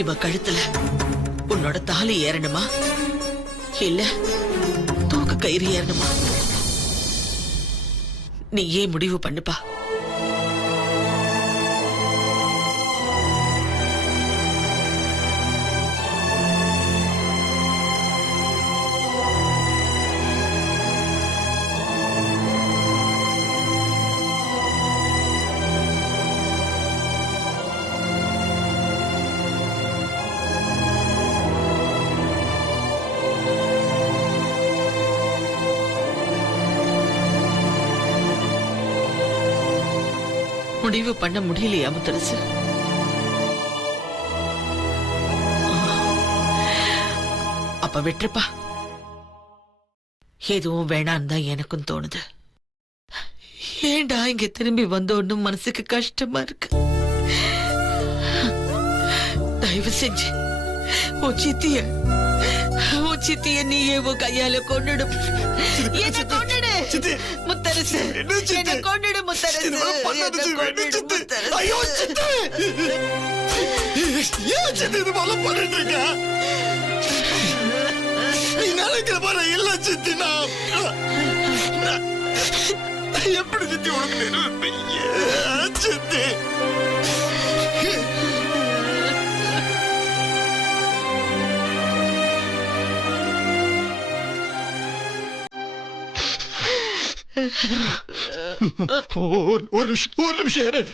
இவ கழுத்துல உன்னோட தாலி ஏறணுமா இல்ல தூக்கு கயிறு ஏறணுமா? நீ ஏன் முடிவு பண்ணுப்பா. முடிவு பண்ண முடியலையா முத்தரசு? அப்ப விட்டுருப்பா. எதுவும் வேணான்னு தான் எனக்கும் தோணுது. ஏண்டா இங்க திரும்பி வந்தோன்னு மனசுக்கு கஷ்டமா இருக்கு. தயவு செஞ்சு உன் சித்திய நீயே உன் கையால கொண்டுடு. என்ன கொண்டுடு முத்தரசு, என்ன கொண்டுடு முத்தரசு. ஐயோ சித்தி, ஏன் சித்தி இது போல பண்ணிட்டு இருக்க? நீ நினைக்கிற போற இல்ல சித்தி. நான் எப்படி சித்தி உனக்கு நினைப்பேன் சித்தி? ஒரு நிமிஷம்.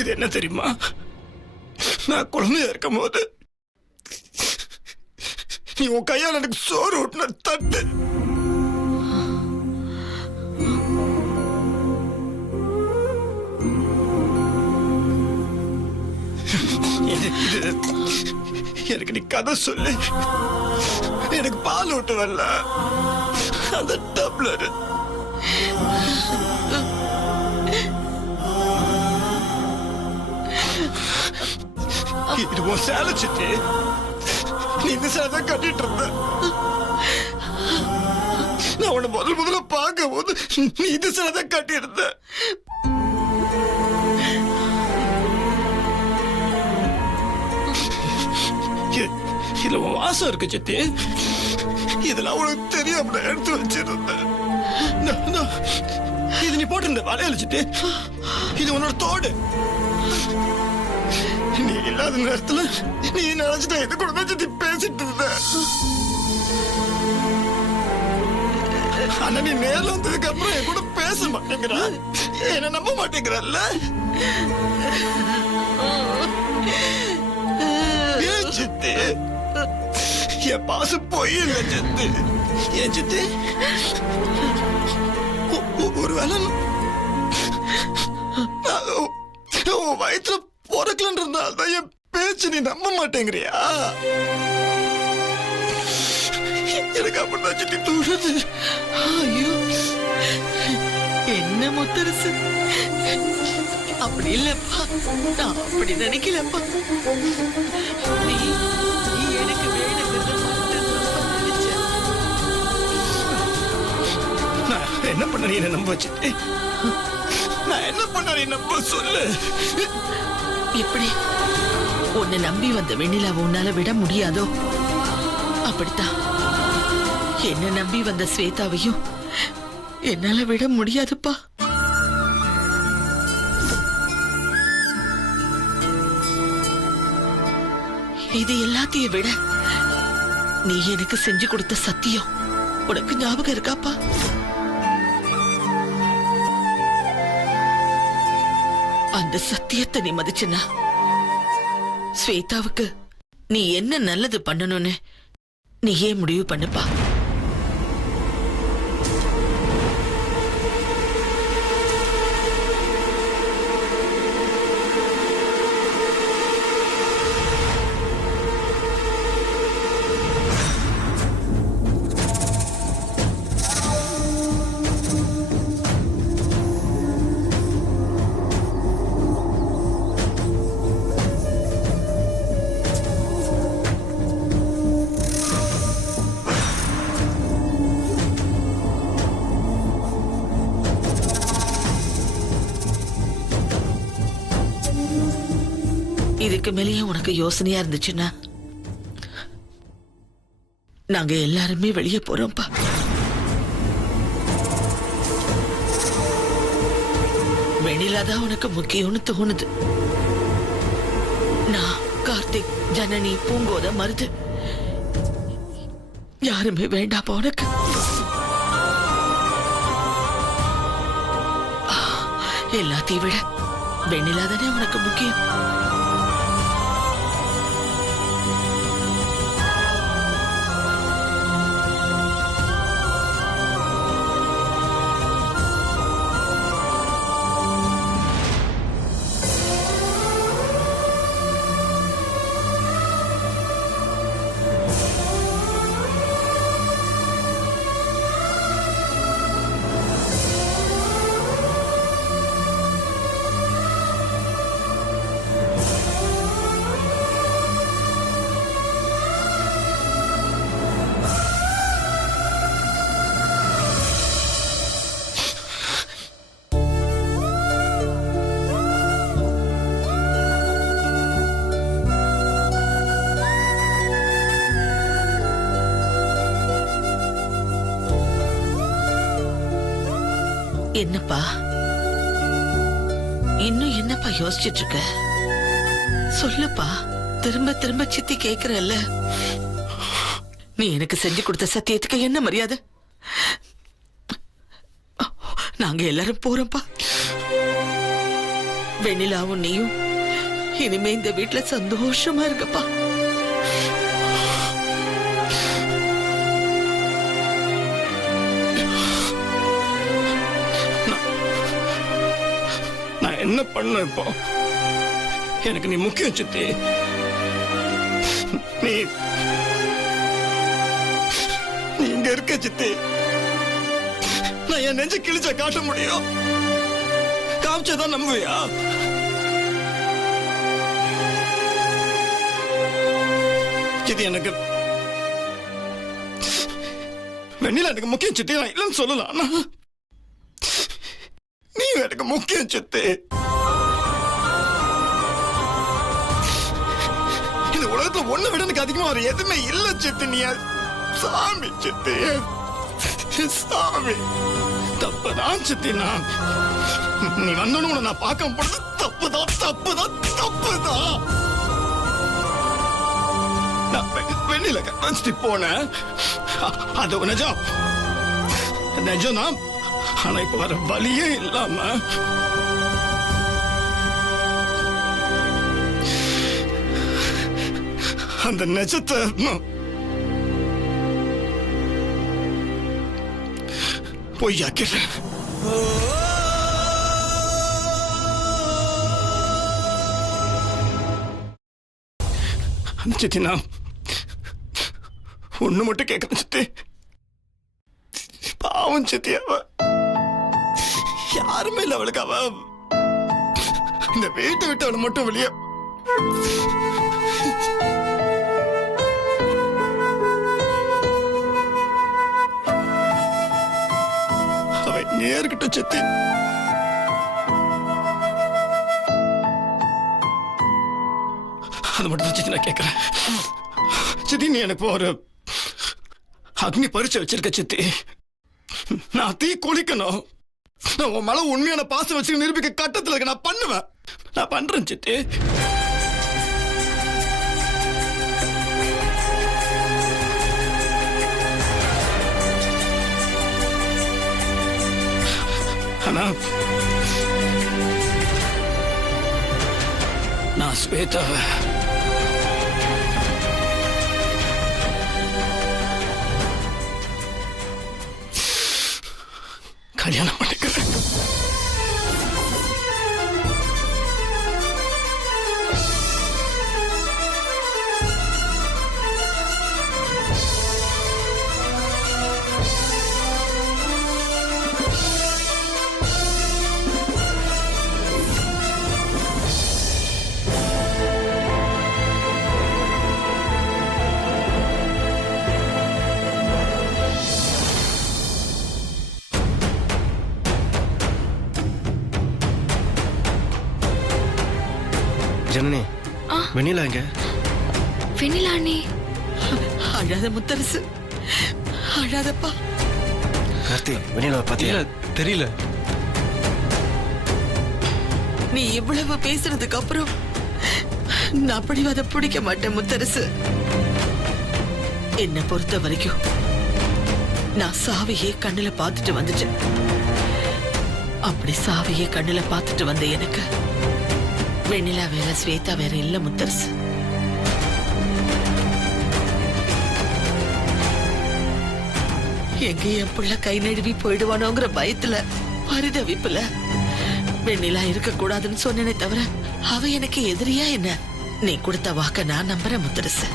இது என்ன தெரியுமா? நான் குழந்தையா இருக்கும் போது நீ உன் கையால் எனக்கு சோறு ஊட்டின தட்டு. எனக்கு நீ கதை சொல்லு, எனக்கு பால் ஊட்டு வரல அந்த டப்ளர். இது உன் சேலை சித்தி. நீ இந்த சேலை தான் கட்டிட்டு இருந்த. நான் உன்னை முதல்ல பார்க்கும் போது நீ இந்த சேலை தான் கட்டி இருந்த. இதுல உன் வாசம் இருக்கு சித்தி. இதெல்லாம் உனக்கு தெரியாம எடுத்து வச்சிருந்தேன். இது நீ போட்டிருந்த வளையல் சித்தி. இது உன்னோட தோடு. நீ இல்லாத நேரத்துல நீ நினைச்சிட்ட இது கூட தான் சித்தி பேசிட்டு இருந்த. ஆனா நீ நேரில் வந்ததுக்கு அப்புறம் என் கூட பேச மாட்டேங்கிற, என்ன நம்ப மாட்டேங்கிறல்ல. சித்தி என் பாசம் போய் இல்ல சித்தி. ஏன் சித்தி? ஒருவேளை உன் வயிற்றுல பிறக்கலன்றதுனால்தான் என் பேச்சு நீ நம்ப மாட்டேங்கிறியா? எனக்கு அப்படிதான் சித்தி தூடுது. ஐயோ என்ன முத்தரசு, அப்படி இல்லப்பா, நான் அப்படி நினைக்கலப்பா. நீ எனக்கு வேணுங்கிறத என்ன பண்ண நீ என்ன நம்ப வச்சு? நான் என்ன பண்ண நீ நம்ப சொல்லு. எப்படி உன்னை நம்பி வந்த வெண்ணிலாவை உன்னால விட முடியாதோ? அப்படித்தான் என்ன நம்பி வந்த ஸ்வேதாவையும் என்னால விட முடியாதுப்பா. இது எல்லாத்தையும் விட நீ எனக்கு செஞ்சு கொடுத்த சத்தியம் உனக்கு ஞாபகம் இருக்காப்பா? அந்த சத்தியத்தை நீ மதிச்சனா ஸ்வேதாவுக்கு நீ என்ன நல்லது பண்ணணும்னு நீயே முடிவு பண்ணுப்பா. இதுக்கு மேலேயே உனக்கு யோசனையா இருந்துச்சுன்னா நாங்க எல்லாருமே வெளியே போறோம்ப்பா. வெண்ணிலாதான் உனக்கு முக்கியம்னு தோணுது. நான், கார்த்திக், ஜனனி, பூங்கோத, மருது யாருமே வேண்டாப்பா உனக்கு. எல்லாத்தையும் விட வெண்ணிலாதானே உனக்கு முக்கியம். என்னப்பா இன்னும் என்னப்பா யோசிச்சுட்டு இருக்க? சொல்லுப்பா. திரும்ப திரும்ப சித்தி கேக்குறல்ல. நீ எனக்கு செஞ்சு கொடுத்த சத்தியத்துக்கு என்ன மரியாதை? நாங்க எல்லாரும் போறோம்ப்பா. வெண்ணிலாவும் நீயும் இனிமே இந்த வீட்டுல சந்தோஷமா இருக்கப்பா. என்ன பண்ண இப்போ? எனக்கு நீ முக்கியம் சித்தி. நீ இங்க இருக்க சித்தி. நான் என் நெஞ்ச கிழிச்சா காட்ட முடியும்? காமிச்சதான் நம்புவியா? சித்தி எனக்கு வெண்ணிலா எனக்கு முக்கியம் சித்தி. நான் இல்லைன்னு சொல்லலாம். நீ எனக்கு முக்கியம் சித்தி. இந்த உலகத்துல ஒண்ணு விட எனக்கு அதிகமா ஒரு எதுவுமே இல்ல சித்தி. நீ சாமி சித்தி. சாமி தப்புதான் சித்தி. நீ வந்தோன்னு நான் பார்க்க போனது தப்புதான் தப்புதான் தப்புதான். நான் வெண்ணில கண்டிச்சு போனேன். அது நிஜம் நிஜம்தான். ஆனா இப்ப வர வழியே இல்லாம அந்த நெஜத்தை பொய்யாக்கிறேன். சித்தி நான் ஒண்ணு மட்டும் கேட்கறேன் சித்தி. பாவம் சித்தி. அவ யாருமே இல்ல அவளுக்கு. அவ இந்த வீட்டை விட்டு அவளை மட்டும் வெளியே அவ நேர்கிட்ட சித்தி. அது மட்டும் தான் சித்தி நான் கேட்கிறேன். சித்தி நீ எனக்கு ஒரு அக்னி பரிச்சை வச்சிருக்க சித்தி. நான் தீ குளிக்கணும். நான் உன் மேல உண்மையான பாசம் வச்சு நிரூபிக்க கட்டத்தில் இருக்க. நான் பண்ணுவேன். நான் பண்றேன் சித்தி. ஆனா நான் ஸ்வேதாவை கல்யாணம் பண்ணிக்கிறேன். ஜனனி, வெண்ணிலா எங்க? வெண்ணிலா நீ அழாத முத்தரசு, அழாதப்பா. கார்த்தி, வெண்ணிலாவை பாத்தியா? தெரியல. நீ இவ்வளவு பேசுறதுக்கு அப்புறம் நான் பிடிவாத பிடிக்க மாட்டேன் முத்தரசு. என்னை பொறுத்த வரைக்கும் நான் சாவியே கண்ணுல பார்த்துட்டு வந்துட்டேன். அப்படி சாவியே கண்ணுல பார்த்துட்டு வந்த எனக்கு வெண்ணிலா வேற ஸ்வேதா வேற இல்ல முத்தரசு. எங்க என் புள்ள கை நழுவி போயிடுவானோங்கிற பயத்துல பரிதவிப்புல வெண்ணிலா இருக்க கூடாதுன்னு சொன்னேனே தவிர அவ எனக்கு எதிரியா என்ன? நீ கொடுத்த வாக்க நான் நம்புறேன் முத்தரசு.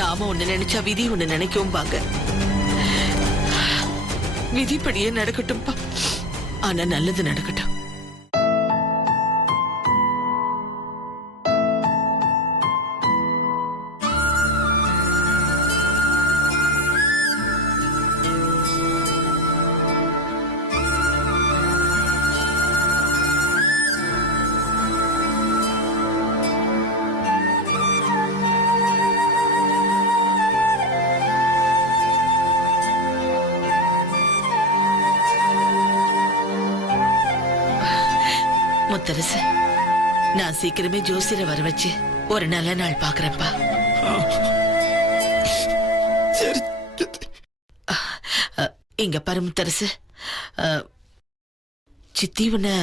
நாம ஒண்ணு நினைச்சா விதி ஒண்ணு நினைக்கவும் பாங்க. விதிப்படியே நடக்கட்டும்பா, ஆனா நல்லது நடக்கட்டும். முத்தரசு, நான் சீக்கிரமே ஜோசியரை வர வச்சு ஒரு நல்ல நாள் பாக்குறேன்ப்பா. சரி சித்தி. இங்க பாரு முத்தரசு, சித்தி உன்னை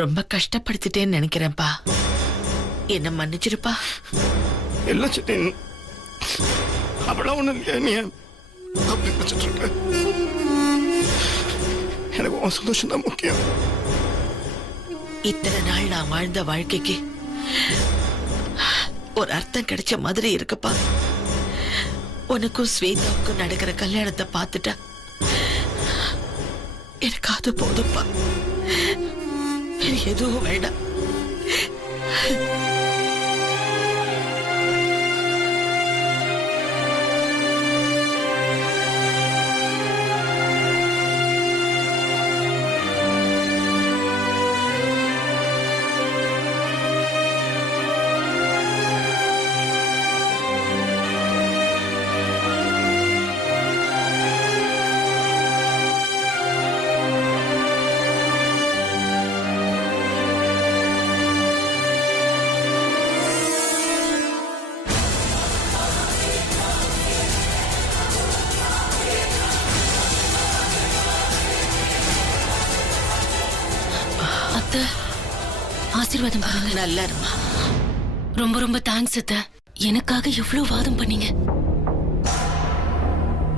ரொம்ப கஷ்டப்படுத்திட்டேன்னு நினைக்கிறேன்ப்பா. என்ன மன்னிச்சிருப்பா. இல்ல சித்தி, அப்படிலாம் ஒண்ணு இல்லையா? நீ அப்படி நினைச்சிட்டு இருக்க? எனக்கு உன் சந்தோஷம் தான் முக்கியம். இத்தனை நாள் நான் வாழ்ந்த வாழ்க்கைக்கு ஒரு அர்த்தம் கிடைச்ச மாதிரி இருக்குப்பா. உனக்கும் ஸ்வேதாவுக்கும் நடக்கிற கல்யாணத்தை பார்த்துட்டா எனக்கு அது போதும்ப்பா. எதுவும் வேண்டாம். அத்தை, ஆசீர்வாதம் பண்ணுங்க. நல்லா இருமா. ரொம்ப ரொம்ப தேங்க்ஸ் அத்தை. எனக்காக எவ்வளவு வாதம் பண்ணீங்க.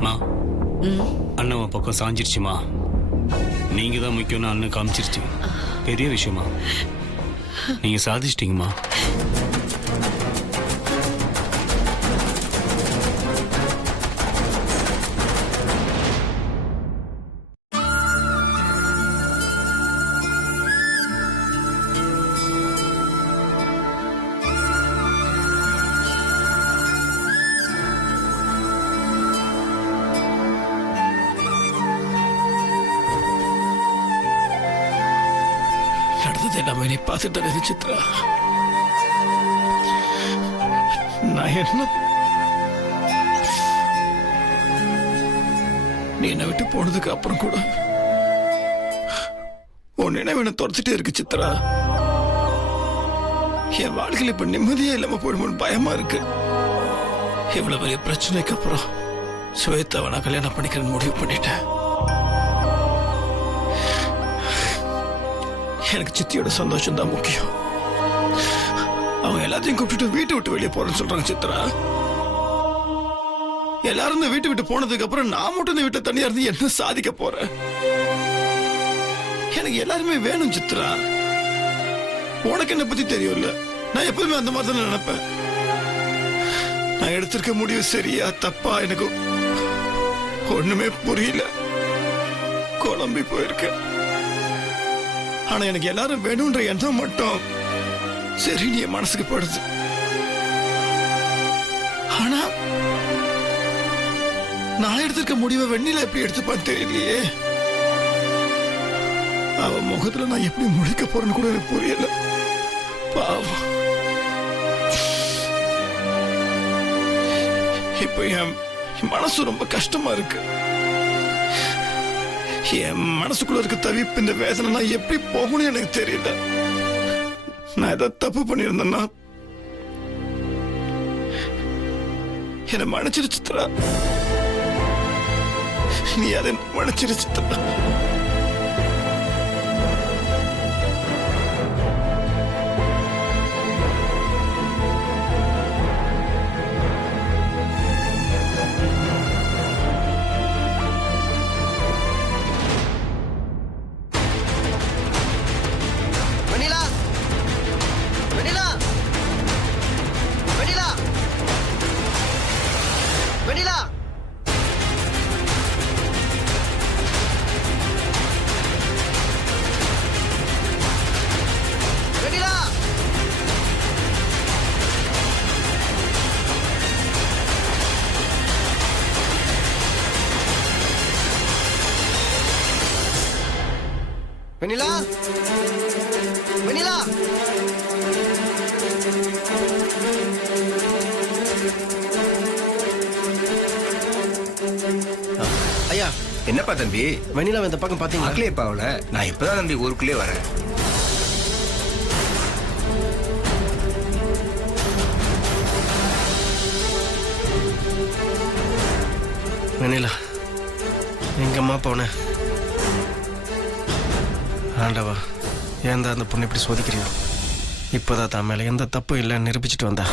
மா, அண்ணன் உன் பக்கம் சாஞ்சிருச்சுமா. நீங்க தான் முக்கியம்னு அண்ணன் காமிச்சிருச்சு. பெரிய விஷயமா நீங்க சாதிச்சிட்டீங்கம்மா. நடந்தது எல்லாமே நீ பார்த்துட்டு தானே சித்ரா. நான் என்ன நீ என்னை விட்டு போனதுக்கு அப்புறம் கூட உன் நினைவு என்ன துரத்துட்டே இருக்கு சித்ரா. என் வாழ்க்கையில் இப்ப நிம்மதியே இல்லாம போயிடுமோன்னு பயமா இருக்கு. இவ்வளவு பெரிய பிரச்சனைக்கு அப்புறம் ஸ்வேதாவை நான் கல்யாணம் பண்ணிக்கிறேன்னு முடிவு பண்ணிட்டேன். எனக்கு சித்தியோட சந்தோஷம் தான் முக்கியம். அவங்க எல்லாத்தையும் கூப்பிட்டுட்டு வீட்டை விட்டு வெளியே போறேன்னு சொல்றாங்க சித்ரா. எல்லாரும் இந்த வீட்டை விட்டு போனதுக்கு அப்புறம் நான் மட்டும் இந்த வீட்டை தனியா இருந்து என்ன சாதிக்க போறேன்? எனக்கு எல்லாருமே வேணும் சித்ரா. உனக்கு என்ன பத்தி தெரியும்ல, நான் எப்பவுமே அந்த மாதிரி தான் நினைப்பேன். நான் எடுத்திருக்க முடிவு சரியா தப்பா எனக்கு ஒண்ணுமே புரியல, குழம்பி போயிருக்கேன். ஆனா எனக்கு எல்லாரும் வேணும்ன்ற எண்ணம் மட்டும் சரி நீ என் மனசுக்கு படுது. ஆனா நான் எடுத்திருக்க முடிவை வெண்ணில எப்படி எடுத்துப்பான்னு தெரியலையே. அவ முகத்துல நான் எப்படி முடிக்க போறேன்னு கூட எனக்கு புரியல. பாவம். இப்ப என் மனசு ரொம்ப கஷ்டமா இருக்கு. என் மனசுக்குள்ள இருக்க தவிப்பு, இந்த வேதனை நான் எப்படி போகணும்னு எனக்கு தெரியல. நான் ஏதாவது தப்பு பண்ணியிருந்தேன்னா என்னை மன்னிச்சிரு சித்ரா. நீ அதை மன்னிச்சிரு சித்ரா. வெண்ணிலா, வெண்ணிலா, வெண்ணிலா, வெண்ணிலா. வெண்ணிலா. வெண்ணிலா, வெண்ணிலா. ஐயா, என்னப்பா தம்பி, வெண்ணிலா இந்த பக்கம் பாத்தீங்களா? பார்க்கலையேப்பா அவளை. நான் இப்பதான் தம்பி ஊருக்குள்ளே வரேன். வெண்ணிலா எங்கம்மா போன? ஆண்டவா, ஏன் அந்த பொண்ணு இப்படி சோதிக்கிறியோ? இப்போதான் தான் மேலே எந்த தப்பும் இல்லைன்னு நிரூபிச்சுட்டு வந்தா.